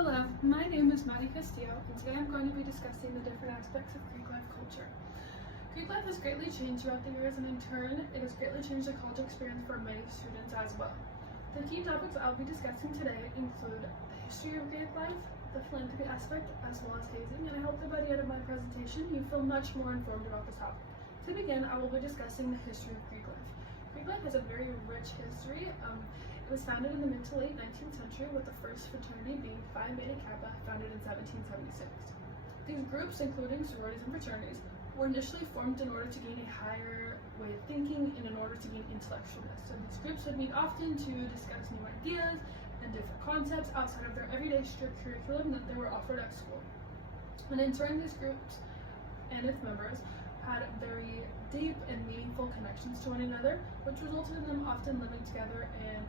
Hello, my name is Maddie Castillo, and today I'm going to be discussing the different aspects of Greek life culture. Greek life has greatly changed throughout the years, and in turn, it has greatly changed the college experience for many students as well. The key topics I'll be discussing today include the history of Greek life, the philanthropy aspect, as well as hazing, and I hope that by the end of my presentation, you feel much more informed about this topic. To begin, I will be discussing the history of Greek life. Greek life has a very rich history. It was founded in the mid to late 19th century, with the first fraternity being Phi Beta Kappa, founded in 1776. These groups, including sororities and fraternities, were initially formed in order to gain a higher way of thinking and in order to gain intellectualness. So these groups would meet often to discuss new ideas and different concepts outside of their everyday strict curriculum that they were offered at school. And in turn, these groups and its members had very deep and meaningful connections to one another, which resulted in them often living together in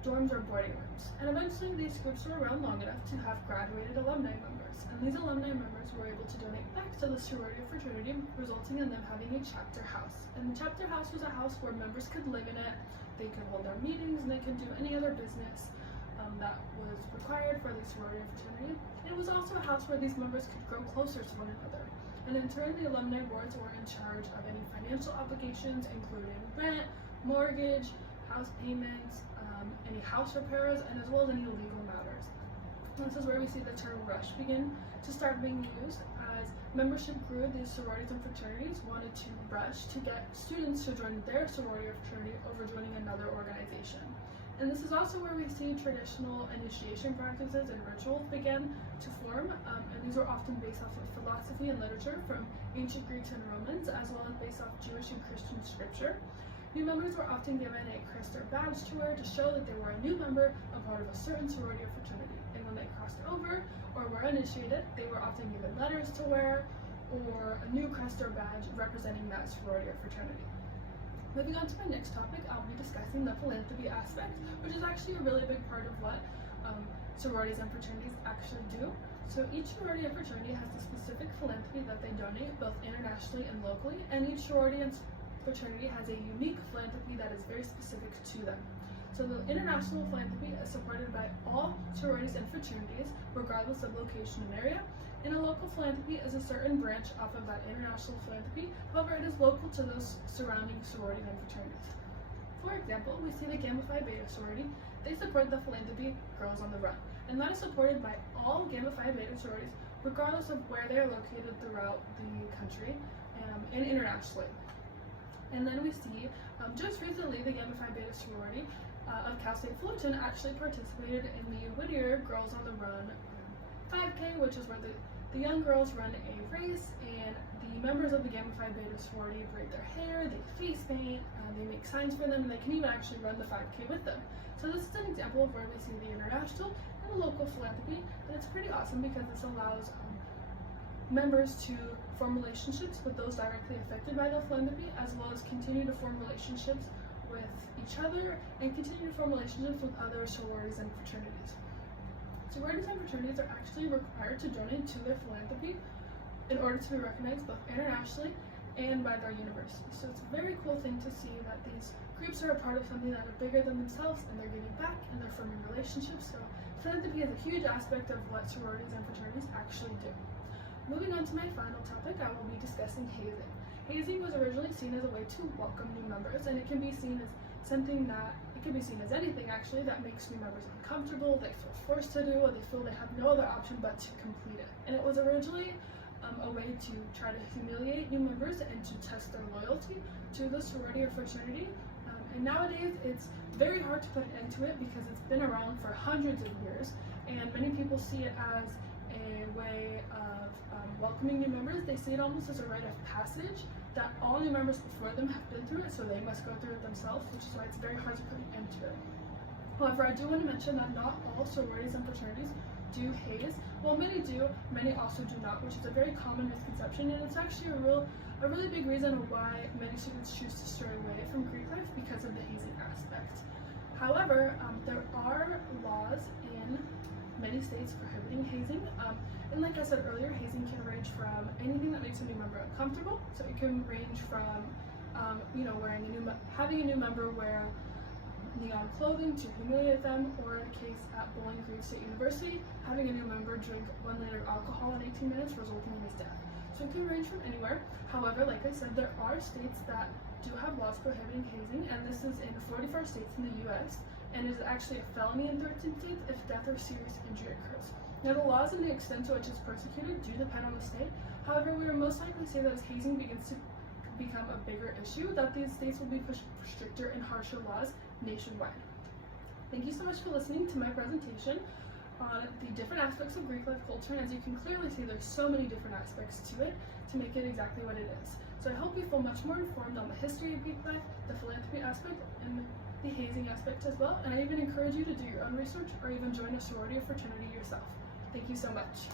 dorms or boarding rooms. And eventually these groups were around long enough to have graduated alumni members, and these alumni members were able to donate back to the sorority or fraternity, resulting in them having a chapter house. And the chapter house was a house where members could live in it, they could hold their meetings, and they could do any other business that was required for the sorority or fraternity. And it was also a house where these members could grow closer to one another. And in turn, the alumni boards were in charge of any financial obligations, including rent, mortgage, house payments, any house repairs, and as well as any legal matters. And this is where we see the term rush begin to start being used. As membership grew, these sororities and fraternities wanted to rush to get students to join their sorority or fraternity over joining another organization. And this is also where we see traditional initiation practices and rituals begin to form, and these were often based off of philosophy and literature from ancient Greeks and Romans, as well as based off Jewish and Christian scripture. New members were often given a crest or badge to wear to show that they were a new member, a part of a certain sorority or fraternity. And when they crossed over or were initiated, they were often given letters to wear or a new crest or badge representing that sorority or fraternity. Moving on to my next topic, I'll be discussing the philanthropy aspect, which is actually a really big part of what sororities and fraternities actually do. So each sorority and fraternity has a specific philanthropy that they donate both internationally and locally, and each sorority and fraternity has a unique philanthropy that is very specific to them. So the international philanthropy is supported by all sororities and fraternities, regardless of location and area, and a local philanthropy is a certain branch off of that international philanthropy, however it is local to those surrounding sororities and fraternities. For example, we see the Gamma Phi Beta sorority. They support the philanthropy Girls on the Run, and that is supported by all Gamma Phi Beta sororities, regardless of where they are located throughout the country and internationally. And then we see, just recently, the Gamma Phi Beta sorority of Cal State Fullerton actually participated in the Whittier Girls on the Run 5K, which is where the young girls run a race, and the members of the Gamma Phi Beta sorority braid their hair, they face paint, they make signs for them, and they can even actually run the 5K with them. So this is an example of where we see the international and the local philanthropy, and it's pretty awesome because this allows members to form relationships with those directly affected by the philanthropy, as well as continue to form relationships with each other and continue to form relationships with other sororities and fraternities. Sororities and fraternities are actually required to donate to their philanthropy in order to be recognized both internationally and by their universities. So it's a very cool thing to see that these groups are a part of something that are bigger than themselves, and they're giving back and they're forming relationships. So philanthropy is a huge aspect of what sororities and fraternities actually do. Moving on to my final topic, I will be discussing hazing. Hazing was originally seen as a way to welcome new members, and it can be seen as anything actually that makes new members uncomfortable, they feel forced to do, or they feel they have no other option but to complete it. And it was originally a way to try to humiliate new members and to test their loyalty to the sorority or fraternity. And nowadays it's very hard to put an end to it because it's been around for hundreds of years, and many people see it as a way of welcoming new members. They see it almost as a rite of passage that all new members before them have been through it, so they must go through it themselves, which is why it's very hard to put an end to it. However, I do want to mention that not all sororities and fraternities do haze. While many do, many also do not, which is a very common misconception, and it's actually a really big reason why many students choose to stray away from Greek life because of the hazing aspect. However, there are laws in many states prohibiting hazing, and like I said earlier, hazing can range from anything that makes a new member uncomfortable. So it can range from having a new member wear neon clothing to humiliate them, or in a case at Bowling Green State University, having a new member drink 1 liter of alcohol in 18 minutes, resulting in his death. So it can range from anywhere. However, like I said, there are states that do have laws prohibiting hazing, and this is in 44 states in the U.S., and it is actually a felony in 13 states if death or serious injury occurs. Now, the laws and the extent to which it's persecuted do depend on the state. However, we would most likely say that as hazing begins to become a bigger issue, that these states will be pushed for stricter and harsher laws nationwide. Thank you so much for listening to my presentation on the different aspects of Greek life culture, and as you can clearly see, there's so many different aspects to it to make it exactly what it is. So I hope you feel much more informed on the history of Greek life, the philanthropy aspect, and the hazing aspect as well, and I even encourage you to do your own research or even join a sorority or fraternity yourself. Thank you so much.